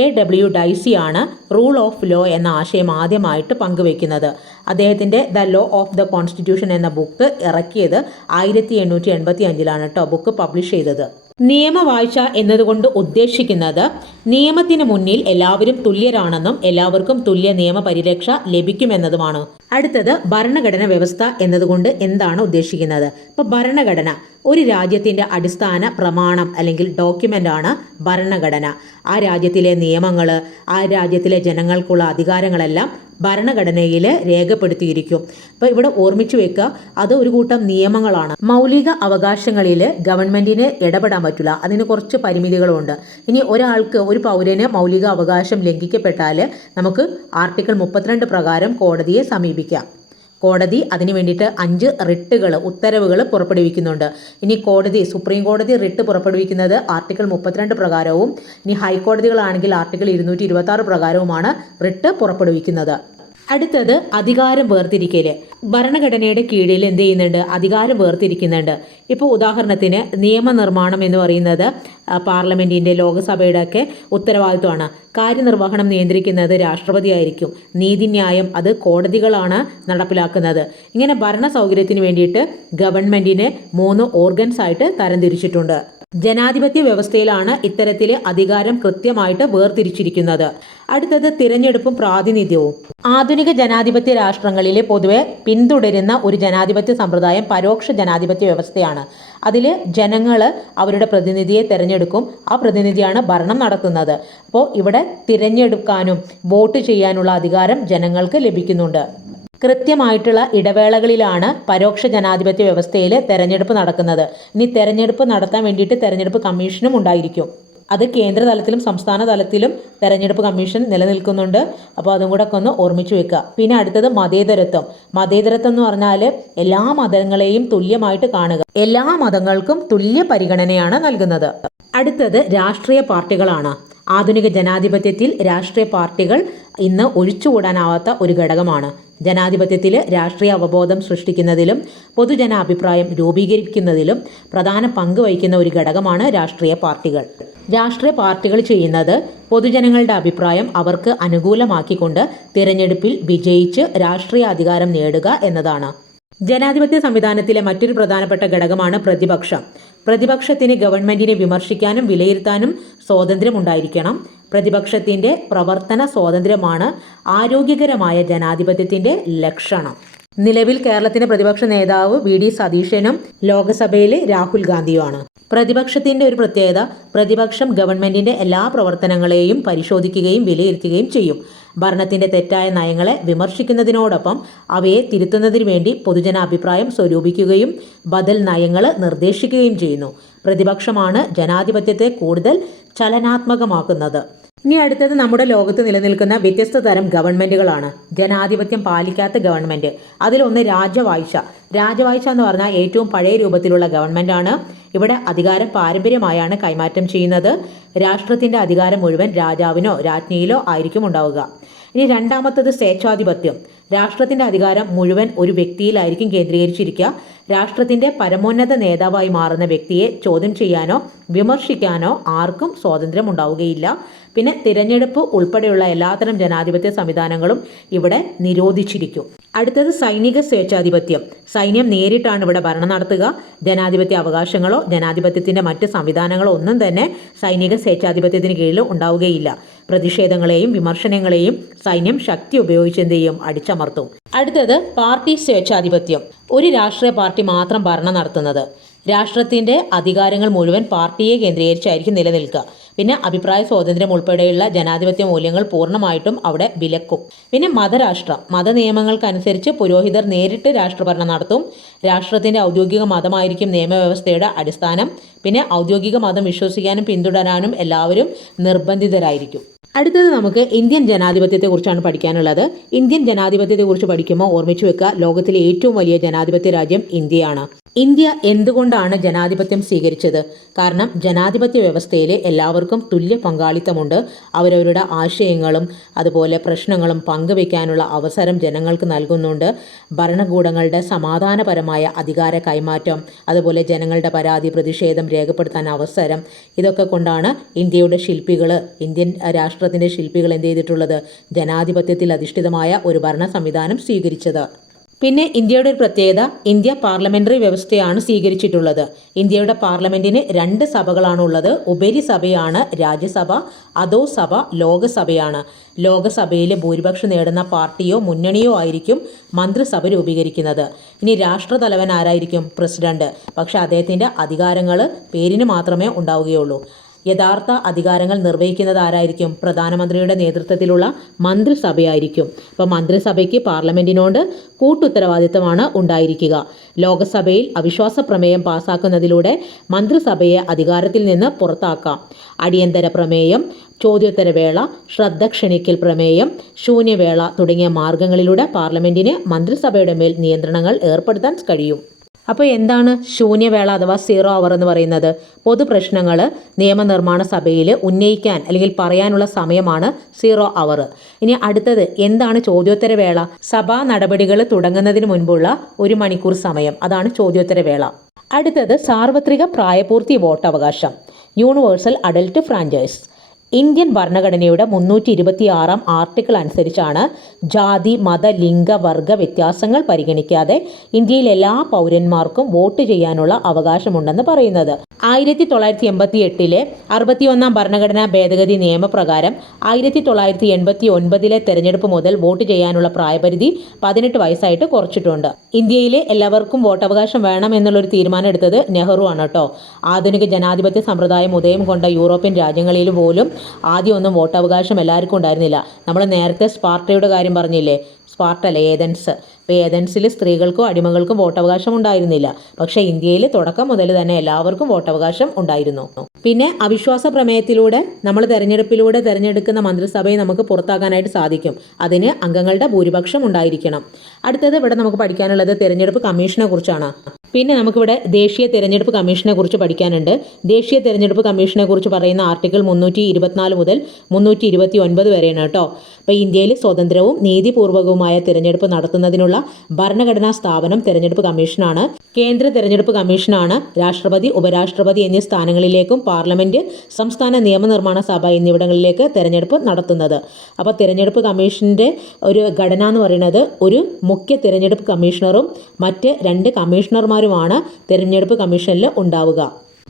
എ ഡബ്ല്യു ഡൈസി ആണ് റൂൾ ഓഫ് ലോ എന്ന ആശയം ആദ്യമായിട്ട് പങ്കുവെക്കുന്നത്. അദ്ദേഹത്തിന്റെ the law of the constitution എന്ന ബുക്ക് ഇറക്കിയത് ആയിരത്തി എണ്ണൂറ്റി എൺപത്തി അഞ്ചിലാണ് കേട്ടോ ബുക്ക് പബ്ലിഷ് ചെയ്തത് നിയമവാഴ്ച എന്നതുകൊണ്ട് ഉദ്ദേശിക്കുന്നത് നിയമത്തിന് മുന്നിൽ എല്ലാവരും തുല്യരാണെന്നും എല്ലാവർക്കും തുല്യ നിയമ പരിരക്ഷ ലഭിക്കുമെന്നതുമാണ്. അടുത്തത് ഭരണഘടന വ്യവസ്ഥ എന്നതുകൊണ്ട് എന്താണ് ഉദ്ദേശിക്കുന്നത്? ഇപ്പോൾ ഭരണഘടന ഒരു രാജ്യത്തിന്റെ അടിസ്ഥാന പ്രമാണം അല്ലെങ്കിൽ ഡോക്യുമെന്റാണ് ഭരണഘടന. ആ രാജ്യത്തിലെ നിയമങ്ങൾ ആ രാജ്യത്തിലെ ജനങ്ങൾക്കുള്ള അധികാരങ്ങളെല്ലാം ഭരണഘടനയിൽ രേഖപ്പെടുത്തിയിരിക്കും. അപ്പോൾ ഇവിടെ ഓർമ്മിച്ചു വെക്കുക അത് ഒരു കൂട്ടം നിയമങ്ങളാണ്. മൗലിക അവകാശങ്ങളിൽ ഗവൺമെന്റിന് ഇടപെടാൻ പറ്റില്ല. അതിന് കുറച്ച് പരിമിതികളുണ്ട്. ഇനി ഒരാൾക്ക് ഒരു പൗരന് മൗലിക അവകാശം ലംഘിക്കപ്പെട്ടാൽ നമുക്ക് ആർട്ടിക്കിൾ മുപ്പത്തിരണ്ട് പ്രകാരം കോടതിയെ സമീപിക്കാം. കോടതി അതിനു വേണ്ടിയിട്ട് അഞ്ച് റിട്ടുകൾ ഉത്തരവുകൾ പുറപ്പെടുവിക്കുന്നുണ്ട്. ഇനി കോടതി സുപ്രീം കോടതി റിട്ട് പുറപ്പെടുവിക്കുന്നത് ആർട്ടിക്കിൾ മുപ്പത്തിരണ്ട് പ്രകാരവും ഇനി ഹൈക്കോടതികളാണെങ്കിൽ ആർട്ടിക്കിൾ ഇരുന്നൂറ്റി പ്രകാരവുമാണ് റിട്ട് പുറപ്പെടുവിക്കുന്നത്. അടുത്തത് അധികാരം വേർതിരിക്കൽ ഭരണഘടനയുടെ കീഴിൽ എന്ത് ചെയ്യുന്നുണ്ട്? അധികാരം വേർതിരിക്കുന്നുണ്ട്. ഇപ്പോൾ ഉദാഹരണത്തിന് നിയമനിർമ്മാണം എന്ന് പറയുന്നത് പാർലമെന്റിന്റെ ലോകസഭയുടെ ഒക്കെ ഉത്തരവാദിത്വമാണ്. കാര്യനിർവഹണം നിയന്ത്രിക്കുന്നത് രാഷ്ട്രപതി ആയിരിക്കും നീതിന്യായം അത് കോടതികളാണ് നടപ്പിലാക്കുന്നത്. ഇങ്ങനെ ഭരണ സൗകര്യത്തിന് വേണ്ടിയിട്ട് ഗവൺമെന്റിനെ മൂന്ന് ഓർഗൻസ് ആയിട്ട് തരംതിരിച്ചിട്ടുണ്ട് ജനാധിപത്യ വ്യവസ്ഥയിലാണ് ഇത്തരത്തിലെ അധികാരം കൃത്യമായിട്ട് വേർതിരിച്ചിരിക്കുന്നത്. അടുത്തത് തിരഞ്ഞെടുപ്പും പ്രാതിനിധ്യവും. ആധുനിക ജനാധിപത്യ രാഷ്ട്രങ്ങളിലെ പൊതുവെ പിന്തുടരുന്ന ഒരു ജനാധിപത്യ സമ്പ്രദായം പരോക്ഷ ജനാധിപത്യ വ്യവസ്ഥയാണ്. അതിൽ ജനങ്ങൾ അവരുടെ പ്രതിനിധിയെ തിരഞ്ഞെടുക്കും. ആ പ്രതിനിധിയാണ് ഭരണം നടത്തുന്നത്. അപ്പോൾ ഇവിടെ തിരഞ്ഞെടുക്കാനും വോട്ട് ചെയ്യാനുള്ള അധികാരം ജനങ്ങൾക്ക് ലഭിക്കുന്നുണ്ട്. കൃത്യമായിട്ടുള്ള ഇടവേളകളിലാണ് പരോക്ഷ ജനാധിപത്യ വ്യവസ്ഥയിൽ തെരഞ്ഞെടുപ്പ് നടക്കുന്നത്. ഇനി തെരഞ്ഞെടുപ്പ് നടത്താൻ വേണ്ടിയിട്ട് തെരഞ്ഞെടുപ്പ് കമ്മീഷനും ഉണ്ടായിരിക്കും. അത് കേന്ദ്ര തലത്തിലും സംസ്ഥാന തലത്തിലും തെരഞ്ഞെടുപ്പ് കമ്മീഷൻ നിലനിൽക്കുന്നുണ്ട്. അപ്പോൾ അതും കൂടെ ഒന്ന് ഓർമ്മിച്ചു വെക്കുക. പിന്നെ അടുത്തത് മതേതരത്വം. മതേതരത്വം എന്ന് പറഞ്ഞാൽ എല്ലാ മതങ്ങളെയും തുല്യമായിട്ട് കാണുക. എല്ലാ മതങ്ങൾക്കും തുല്യ പരിഗണനയാണ് നൽകുന്നത്. അടുത്തത് രാഷ്ട്രീയ പാർട്ടികളാണ്. ആധുനിക ജനാധിപത്യത്തിൽ രാഷ്ട്രീയ പാർട്ടികൾ ഇന്ന് ഒഴിച്ചുകൂടാനാവാത്ത ഒരു ഘടകമാണ്. ജനാധിപത്യത്തിൽ രാഷ്ട്രീയ അവബോധം സൃഷ്ടിക്കുന്നതിലും പൊതുജനാഭിപ്രായം രൂപീകരിക്കുന്നതിലും പ്രധാന പങ്ക് വഹിക്കുന്ന ഒരു ഘടകമാണ് രാഷ്ട്രീയ പാർട്ടികൾ. രാഷ്ട്രീയ പാർട്ടികൾ ചെയ്യുന്നത് പൊതുജനങ്ങളുടെ അഭിപ്രായം അവർക്ക് അനുകൂലമാക്കിക്കൊണ്ട് തിരഞ്ഞെടുപ്പിൽ വിജയിച്ച് രാഷ്ട്രീയ അധികാരം നേടുക എന്നതാണ്. ജനാധിപത്യ സംവിധാനത്തിലെ മറ്റൊരു പ്രധാനപ്പെട്ട ഘടകമാണ് പ്രതിപക്ഷം. പ്രതിപക്ഷത്തിന് ഗവൺമെന്റിനെ വിമർശിക്കാനും വിലയിരുത്താനും സ്വാതന്ത്ര്യമുണ്ടായിരിക്കണം. പ്രതിപക്ഷത്തിന്റെ പ്രവർത്തന സ്വാതന്ത്ര്യമാണ് ആരോഗ്യകരമായ ജനാധിപത്യത്തിന്റെ ലക്ഷണം. നിലവിൽ കേരളത്തിന്റെ പ്രതിപക്ഷ നേതാവ് വി. ഡി. സതീശനും ലോക്സഭയിലെ രാഹുൽ ഗാന്ധിയുമാണ്. പ്രതിപക്ഷത്തിന്റെ ഒരു പ്രത്യേകത പ്രതിപക്ഷം ഗവൺമെന്റിന്റെ എല്ലാ പ്രവർത്തനങ്ങളെയും പരിശോധിക്കുകയും വിലയിരുത്തുകയും ചെയ്യും. ഭരണത്തിന്റെ തെറ്റായ നയങ്ങളെ വിമർശിക്കുന്നതിനോടൊപ്പം അവയെ തിരുത്തുന്നതിനു വേണ്ടി പൊതുജനാഭിപ്രായം സ്വരൂപിക്കുകയും ബദൽ നയങ്ങൾ നിർദ്ദേശിക്കുകയും ചെയ്യുന്നു. പ്രതിപക്ഷമാണ് ജനാധിപത്യത്തെ കൂടുതൽ ചലനാത്മകമാക്കുന്നത്. ഇനി അടുത്തത് നമ്മുടെ ലോകത്ത് നിലനിൽക്കുന്ന വ്യത്യസ്ത തരം ഗവൺമെന്റുകളാണ് ജനാധിപത്യം പാലിക്കാത്ത ഗവൺമെന്റ് അതിലൊന്ന് രാജവായ്ച രാജവായ്ച എന്ന് പറഞ്ഞാൽ ഏറ്റവും പഴയ രൂപത്തിലുള്ള ഗവൺമെന്റാണ് ഇവിടെ അധികാരം പാരമ്പര്യമായാണ് കൈമാറ്റം ചെയ്യുന്നത്. രാഷ്ട്രത്തിന്റെ അധികാരം മുഴുവൻ രാജാവിനോ രാജ്ഞിയിലോ ആയിരിക്കും ഉണ്ടാവുക. ഇനി രണ്ടാമത്തത് സ്വേച്ഛാധിപത്യം. രാഷ്ട്രത്തിന്റെ അധികാരം മുഴുവൻ ഒരു വ്യക്തിയിലായിരിക്കും കേന്ദ്രീകരിച്ചിരിക്കുക. രാഷ്ട്രത്തിന്റെ പരമോന്നത നേതാവായി മാറുന്ന വ്യക്തിയെ ചോദ്യം ചെയ്യാനോ വിമർശിക്കാനോ ആർക്കും സ്വാതന്ത്ര്യം ഉണ്ടാവുകയില്ല പിന്നെ തിരഞ്ഞെടുപ്പ് ഉൾപ്പെടെയുള്ള എല്ലാത്തരം ജനാധിപത്യ സംവിധാനങ്ങളും ഇവിടെ നിരോധിച്ചിരിക്കും. അടുത്തത് സൈനിക സ്വേച്ഛാധിപത്യം. സൈന്യം നേരിട്ടാണ് ഇവിടെ ഭരണം നടത്തുക. ജനാധിപത്യ അവകാശങ്ങളോ ജനാധിപത്യത്തിന്റെ മറ്റ് സംവിധാനങ്ങളോ ഒന്നും തന്നെ സൈനിക സ്വേച്ഛാധിപത്യത്തിന് കീഴിൽ ഉണ്ടാവുകയില്ല. പ്രതിഷേധങ്ങളെയും വിമർശനങ്ങളെയും സൈന്യം ശക്തി ഉപയോഗിച്ച് എന്ത് ചെയ്യും? അടിച്ചമർത്തും. അടുത്തത് പാർട്ടി സ്വേച്ഛാധിപത്യം. ഒരു രാഷ്ട്രീയ പാർട്ടി മാത്രം ഭരണം നടത്തുന്നത്. രാഷ്ട്രത്തിന്റെ അധികാരങ്ങൾ മുഴുവൻ പാർട്ടിയെ കേന്ദ്രീകരിച്ചായിരിക്കും നിലനിൽക്കുക. പിന്നെ അഭിപ്രായ സ്വാതന്ത്ര്യം ഉൾപ്പെടെയുള്ള ജനാധിപത്യ മൂല്യങ്ങൾ പൂർണമായിട്ടും അവിടെ വിലക്കും. പിന്നെ മതരാഷ്ട്രം. മത നിയമങ്ങൾക്കനുസരിച്ച് പുരോഹിതർ നേരിട്ട് രാഷ്ട്രഭരണം നടത്തും. രാഷ്ട്രത്തിന്റെ ഔദ്യോഗിക മതമായിരിക്കും നിയമവ്യവസ്ഥയുടെ അടിസ്ഥാനം. പിന്നെ ഔദ്യോഗിക മതം വിശ്വസിക്കാനും പിന്തുടരാനും എല്ലാവരും നിർബന്ധിതരായിരിക്കും. അടുത്തത് നമുക്ക് ഇന്ത്യൻ ജനാധിപത്യത്തെക്കുറിച്ചാണ് പഠിക്കാനുള്ളത്. ഇന്ത്യൻ ജനാധിപത്യത്തെക്കുറിച്ച് പഠിക്കുമ്പോൾ ഓർമ്മിച്ചു വെക്കുക ലോകത്തിലെ ഏറ്റവും വലിയ ജനാധിപത്യ രാജ്യം ഇന്ത്യയാണ്. ഇന്ത്യ എന്തുകൊണ്ടാണ് ജനാധിപത്യം സ്വീകരിച്ചത്? കാരണം ജനാധിപത്യ വ്യവസ്ഥയിലെ എല്ലാവർക്കും തുല്യ പങ്കാളിത്തമുണ്ട്. അവരവരുടെ ആശയങ്ങളും അതുപോലെ പ്രശ്നങ്ങളും പങ്കുവയ്ക്കാനുള്ള അവസരം ജനങ്ങൾക്ക് നൽകുന്നുണ്ട്. ഭരണകൂടങ്ങളുടെ സമാധാനപരമായ അധികാര കൈമാറ്റം അതുപോലെ ജനങ്ങളുടെ പരാതി പ്രതിഷേധം രേഖപ്പെടുത്താൻ അവസരം ഇതൊക്കെ കൊണ്ടാണ് ഇന്ത്യയുടെ ശില്പികൾ ഇന്ത്യൻ രാഷ്ട്രത്തിന്റെ ശില്പികൾ എന്ത് ചെയ്തിട്ടുള്ളത്? ജനാധിപത്യത്തിൽ അധിഷ്ഠിതമായ ഒരു ഭരണ സംവിധാനം സ്വീകരിച്ചത്. പിന്നെ ഇന്ത്യയുടെ ഒരു പ്രത്യേകത ഇന്ത്യ പാർലമെന്ററി വ്യവസ്ഥയാണ് സ്വീകരിച്ചിട്ടുള്ളത്. ഇന്ത്യയുടെ പാർലമെന്റിന് രണ്ട് സഭകളാണ് ഉള്ളത് ഉപരിസഭയാണ് രാജ്യസഭ അതോ സഭ ലോകസഭയാണ്. ലോകസഭയിൽ ഭൂരിപക്ഷം നേടുന്ന പാർട്ടിയോ മുന്നണിയോ ആയിരിക്കും മന്ത്രിസഭ രൂപീകരിക്കുന്നത്. ഇനി രാഷ്ട്രതലവൻ ആരായിരിക്കും? പ്രസിഡന്റ്. പക്ഷേ അദ്ദേഹത്തിന്റെ അധികാരങ്ങൾ പേരിന് മാത്രമേ ഉണ്ടാവുകയുള്ളൂ. യഥാർത്ഥ അധികാരങ്ങൾ നിർവഹിക്കുന്നത് ആരായിരിക്കും പ്രധാനമന്ത്രിയുടെ നേതൃത്വത്തിലുള്ള മന്ത്രിസഭയായിരിക്കും. അപ്പോൾ മന്ത്രിസഭയ്ക്ക് പാർലമെന്റിനോട് കൂട്ടുത്തരവാദിത്തമാണ് ഉണ്ടായിരിക്കുക. ലോകസഭയിൽ അവിശ്വാസ പ്രമേയം പാസാക്കുന്നതിലൂടെ മന്ത്രിസഭയെ അധികാരത്തിൽ നിന്ന് പുറത്താക്കാം. അടിയന്തര പ്രമേയം ചോദ്യോത്തരവേള ശ്രദ്ധ ക്ഷണിക്കൽ പ്രമേയം ശൂന്യവേള തുടങ്ങിയ മാർഗങ്ങളിലൂടെ പാർലമെന്റിന് മന്ത്രിസഭയുടെ മേൽ നിയന്ത്രണങ്ങൾ ഏർപ്പെടുത്താൻ കഴിയും. അപ്പോൾ എന്താണ് ശൂന്യവേള അഥവാ സീറോ അവർ എന്ന് പറയുന്നത്? പൊതുപ്രശ്നങ്ങൾ നിയമനിർമ്മാണ സഭയിൽ ഉന്നയിക്കാൻ അല്ലെങ്കിൽ പറയാനുള്ള സമയമാണ് സീറോ അവർ ഇനി അടുത്തത് എന്താണ് ചോദ്യോത്തരവേള? സഭാ നടപടികൾ തുടങ്ങുന്നതിന് മുൻപുള്ള ഒരു മണിക്കൂർ സമയം. അതാണ് ചോദ്യോത്തരവേള. അടുത്തത് സാർവത്രിക പ്രായപൂർത്തി വോട്ടവകാശം. യൂണിവേഴ്സൽ അഡൽട്ട് ഫ്രാഞ്ചൈസ് ഇന്ത്യൻ ഭരണഘടനയുടെ മുന്നൂറ്റി ഇരുപത്തി ആറാം ആർട്ടിക്കിൾ അനുസരിച്ചാണ് ജാതി മത ലിംഗ വർഗ വ്യത്യാസങ്ങൾ പരിഗണിക്കാതെ ഇന്ത്യയിലെ എല്ലാ പൗരന്മാർക്കും വോട്ട് ചെയ്യാനുള്ള അവകാശമുണ്ടെന്ന് പറയുന്നത്. ആയിരത്തി തൊള്ളായിരത്തി എൺപത്തി എട്ടിലെ അറുപത്തിയൊന്നാം ഭരണഘടനാ ഭേദഗതി നിയമപ്രകാരം ആയിരത്തി തൊള്ളായിരത്തി എൺപത്തി ഒൻപതിലെ തെരഞ്ഞെടുപ്പ് മുതൽ വോട്ട് ചെയ്യാനുള്ള പ്രായപരിധി പതിനെട്ട് വയസ്സായിട്ട് കുറച്ചിട്ടുണ്ട്. ഇന്ത്യയിലെ എല്ലാവർക്കും വോട്ടവകാശം വേണം എന്നുള്ളൊരു തീരുമാനം എടുത്തത് നെഹ്റു ആണ് കേട്ടോ. ആധുനിക ജനാധിപത്യ സമ്പ്രദായം ഉദയം കൊണ്ട യൂറോപ്യൻ രാജ്യങ്ങളിൽ പോലും ആദ്യമൊന്നും വോട്ടവകാശം എല്ലാവർക്കും ഉണ്ടായിരുന്നില്ല. നമ്മൾ നേരത്തെ സ്പാർട്ടയുടെ കാര്യം പറഞ്ഞില്ലേ? സ്പാർട്ടല്ല ഏതൻസ്? അപ്പോൾ ഏതൻസിൽ സ്ത്രീകൾക്കും അടിമകൾക്കും വോട്ടവകാശം ഉണ്ടായിരുന്നില്ല പക്ഷേ ഇന്ത്യയിൽ തുടക്കം മുതൽ തന്നെ എല്ലാവർക്കും വോട്ടവകാശം ഉണ്ടായിരുന്നു. പിന്നെ അവിശ്വാസ പ്രമേയത്തിലൂടെ നമ്മൾ തെരഞ്ഞെടുപ്പിലൂടെ തെരഞ്ഞെടുക്കുന്ന മന്ത്രിസഭയെ നമുക്ക് പുറത്താക്കാനായിട്ട് സാധിക്കും. അതിന് അംഗങ്ങളുടെ ഭൂരിപക്ഷം ഉണ്ടായിരിക്കണം. അടുത്തത് ഇവിടെ നമുക്ക് പഠിക്കാനുള്ളത് തെരഞ്ഞെടുപ്പ് കമ്മീഷനെ കുറിച്ചാണ്. പിന്നെ നമുക്കിവിടെ ദേശീയ തെരഞ്ഞെടുപ്പ് കമ്മീഷനെ കുറിച്ച് പഠിക്കാനുണ്ട്. ദേശീയ തെരഞ്ഞെടുപ്പ് കമ്മീഷനെ കുറിച്ച് പറയുന്ന ആർട്ടിക്കിൾ മുന്നൂറ്റി ഇരുപത്തിനാല് മുതൽ മുന്നൂറ്റി ഇരുപത്തി ഒൻപത് വരെയാണ് കേട്ടോ. അപ്പോൾ ഇന്ത്യയിൽ സ്വതന്ത്രവും നീതിപൂർവകവുമായ തിരഞ്ഞെടുപ്പ് നടത്തുന്നതിനുള്ള ഭരണഘടനാ സ്ഥാപനം തെരഞ്ഞെടുപ്പ് കമ്മീഷനാണ്. കേന്ദ്ര തെരഞ്ഞെടുപ്പ് കമ്മീഷനാണ്. രാഷ്ട്രപതി ഉപരാഷ്ട്രപതി എന്നീ സ്ഥാനങ്ങളിലേക്കും പാർലമെന്റ് സംസ്ഥാന നിയമനിർമ്മാണ സഭ എന്നിവിടങ്ങളിലേക്ക് തെരഞ്ഞെടുപ്പ് നടത്തുന്നത്. അപ്പോൾ തെരഞ്ഞെടുപ്പ് കമ്മീഷന്റെ ഒരു ഘടന എന്ന് പറയുന്നത് ഒരു മുഖ്യ തെരഞ്ഞെടുപ്പ് കമ്മീഷണറും മറ്റ് രണ്ട് കമ്മീഷണർമാരുമാണ് തെരഞ്ഞെടുപ്പ് കമ്മീഷനിൽ ഉണ്ടാവുക.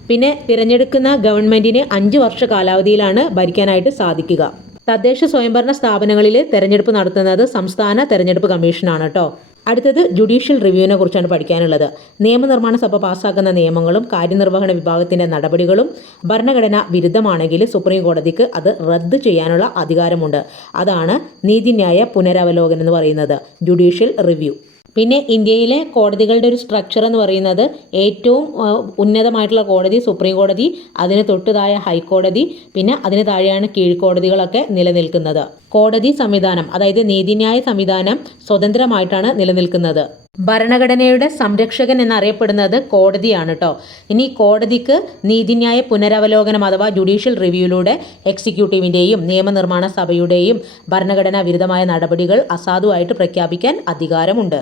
പിന്നെ തിരഞ്ഞെടുക്കുന്ന ഗവൺമെന്റിന് അഞ്ച് വർഷ കാലാവധിയിലാണ് ഭരിക്കാനായിട്ട് സാധിക്കുക. തദ്ദേശ സ്വയംഭരണ സ്ഥാപനങ്ങളിൽ തെരഞ്ഞെടുപ്പ് നടത്തുന്നത് സംസ്ഥാന തെരഞ്ഞെടുപ്പ് കമ്മീഷനാണ് കേട്ടോ അടുത്തത് ജുഡീഷ്യൽ റിവ്യൂവിനെ കുറിച്ചാണ് പഠിക്കാനുള്ളത്. നിയമനിർമ്മാണ സഭ പാസ്സാക്കുന്ന നിയമങ്ങളും കാര്യനിർവഹണ വിഭാഗത്തിന്റെ നടപടികളും ഭരണഘടന വിരുദ്ധമാണെങ്കിൽ സുപ്രീം കോടതിക്ക് അത് റദ്ദ് ചെയ്യാനുള്ള അധികാരമുണ്ട്. അതാണ് നീതിന്യായ പുനരവലോകനം എന്ന് പറയുന്നത്. Judicial review. പിന്നെ ഇന്ത്യയിലെ കോടതികളുടെ ഒരു സ്ട്രക്ചർ എന്ന് പറയുന്നത് ഏറ്റവും ഉന്നതമായിട്ടുള്ള കോടതി സുപ്രീം കോടതി അതിന് തൊട്ടുതായ ഹൈക്കോടതി പിന്നെ അതിന് താഴെയാണ് കീഴ്ക്കോടതികളൊക്കെ നിലനിൽക്കുന്നത്. കോടതി സംവിധാനം അതായത് നീതിന്യായ സംവിധാനം സ്വതന്ത്രമായിട്ടാണ് നിലനിൽക്കുന്നത്. ഭരണഘടനയുടെ സംരക്ഷകൻ എന്നറിയപ്പെടുന്നത് കോടതിയാണ് കേട്ടോ ഇനി കോടതിക്ക് നീതിന്യായ പുനരവലോകനം അഥവാ ജുഡീഷ്യൽ റിവ്യൂയിലൂടെ എക്സിക്യൂട്ടീവിന്റെയും നിയമനിർമ്മാണ സഭയുടെയും ഭരണഘടനാ വിരുദ്ധമായ നടപടികൾ അസാധുവായിട്ട് പ്രഖ്യാപിക്കാൻ അധികാരമുണ്ട്.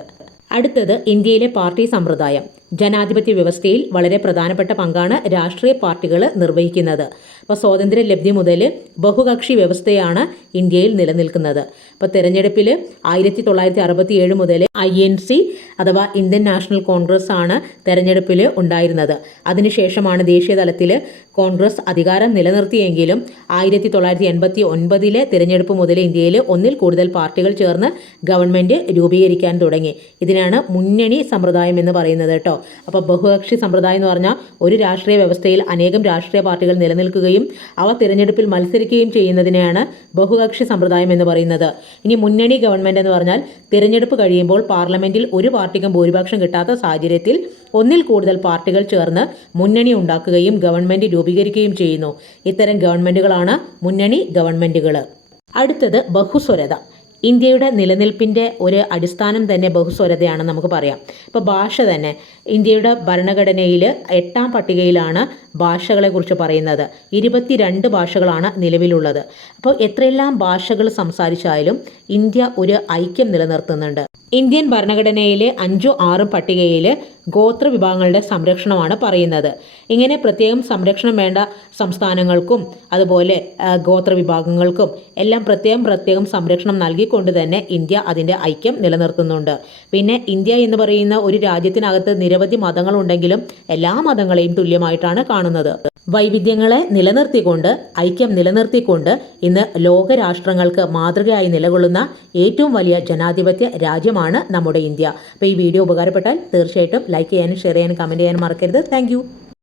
അടുത്തത് ഇന്ത്യയിലെ പാർട്ടി സമ്പ്രദായം. ജനാധിപത്യ വ്യവസ്ഥയിൽ വളരെ പ്രധാനപ്പെട്ട പങ്കാണ് രാഷ്ട്രീയ പാർട്ടികൾ നിർവഹിക്കുന്നത്. അപ്പോൾ സ്വാതന്ത്ര്യ ലബ്ധി മുതൽ ബഹുകക്ഷി വ്യവസ്ഥയാണ് ഇന്ത്യയിൽ നിലനിൽക്കുന്നത്. അപ്പോൾ തെരഞ്ഞെടുപ്പിൽ ആയിരത്തി തൊള്ളായിരത്തി അറുപത്തി ഏഴ് മുതൽ ഐ എൻ സി അഥവാ ഇന്ത്യൻ നാഷണൽ കോൺഗ്രസ് ആണ് തെരഞ്ഞെടുപ്പിൽ ഉണ്ടായിരുന്നത്. അതിനുശേഷമാണ് ദേശീയ തലത്തിൽ കോൺഗ്രസ് അധികാരം നിലനിർത്തിയെങ്കിലും ആയിരത്തി തൊള്ളായിരത്തി എൺപത്തി ഒൻപതിലെ തിരഞ്ഞെടുപ്പ് മുതൽ ഇന്ത്യയിൽ ഒന്നിൽ കൂടുതൽ പാർട്ടികൾ ചേർന്ന് ഗവൺമെന്റ് രൂപീകരിക്കാൻ തുടങ്ങി. ഇതിനാണ് മുന്നണി സമ്പ്രദായം എന്ന് പറയുന്നത് കേട്ടോ. അപ്പോൾ ബഹുകക്ഷി സമ്പ്രദായം എന്ന് പറഞ്ഞാൽ ഒരു രാഷ്ട്രീയ വ്യവസ്ഥയിൽ അനേകം രാഷ്ട്രീയ പാർട്ടികൾ നിലനിൽക്കുകയും അവ തിരഞ്ഞെടുപ്പിൽ മത്സരിക്കുകയും ചെയ്യുന്നതിനെയാണ് ബഹുകക്ഷി സമ്പ്രദായം എന്ന് പറയുന്നത്. ഇനി മുന്നണി ഗവൺമെന്റ് എന്ന് പറഞ്ഞാൽ തിരഞ്ഞെടുപ്പ് കഴിയുമ്പോൾ പാർലമെന്റിൽ ഒരു പാർട്ടിക്കും ഭൂരിപക്ഷം കിട്ടാത്ത സാഹചര്യത്തിൽ ഒന്നിൽ കൂടുതൽ പാർട്ടികൾ ചേർന്ന് മുന്നണി ഉണ്ടാക്കുകയും ഗവൺമെന്റ് രൂപീകരിക്കുകയും ചെയ്യുന്നു. ഇത്തരം ഗവൺമെന്റുകളാണ് മുന്നണി ഗവൺമെന്റുകൾ അടുത്തത് ബഹുസ്വരത. ഇന്ത്യയുടെ നിലനിൽപ്പിന്റെ ഒരു അടിസ്ഥാനം തന്നെ ബഹുസ്വരതയാണെന്ന് നമുക്ക് പറയാം. ഇപ്പോൾ ഭാഷ തന്നെ ഇന്ത്യയുടെ ഭരണഘടനയിൽ എട്ടാം പട്ടികയിലാണ് ഭാഷകളെക്കുറിച്ച് പറയുന്നത്. ഇരുപത്തിരണ്ട് ഭാഷകളാണ് നിലവിലുള്ളത്. അപ്പോൾ എത്രയെല്ലാം ഭാഷകൾ സംസാരിച്ചാലും ഇന്ത്യ ഒരു ഐക്യം നിലനിർത്തുന്നുണ്ട്. ഇന്ത്യൻ ഭരണഘടനയിലെ അഞ്ചോ ആറും പട്ടികയിൽ ഗോത്ര വിഭാഗങ്ങളുടെ സംരക്ഷണമാണ് പറയുന്നത്. ഇങ്ങനെ പ്രത്യേകം സംരക്ഷണം വേണ്ട സംസ്ഥാനങ്ങൾക്കും അതുപോലെ ഗോത്ര വിഭാഗങ്ങൾക്കും എല്ലാം പ്രത്യേകം പ്രത്യേകം സംരക്ഷണം നൽകിക്കൊണ്ട് തന്നെ ഇന്ത്യ അതിന്റെ ഐക്യം നിലനിർത്തുന്നുണ്ട്. പിന്നെ ഇന്ത്യ എന്ന് പറയുന്ന ഒരു രാജ്യത്തിനകത്ത് നിരവധി മതങ്ങളുണ്ടെങ്കിലും എല്ലാ മതങ്ങളെയും തുല്യമായിട്ടാണ് കാണുന്നത്. വൈവിധ്യങ്ങളെ നിലനിർത്തിക്കൊണ്ട് ഐക്യം നിലനിർത്തിക്കൊണ്ട് ഇന്ന് ലോകരാഷ്ട്രങ്ങൾക്ക് മാതൃകയായി നിലകൊള്ളുന്ന ഏറ്റവും വലിയ ജനാധിപത്യ രാജ്യമാണ് നമ്മുടെ ഇന്ത്യ. അപ്പോൾ ഈ വീഡിയോ ഉപകാരപ്പെട്ടാൽ തീർച്ചയായിട്ടും ലൈക്ക് ചെയ്യാനും ഷെയർ ചെയ്യാനും കമന്റ് ചെയ്യാനും മറക്കരുത്. താങ്ക്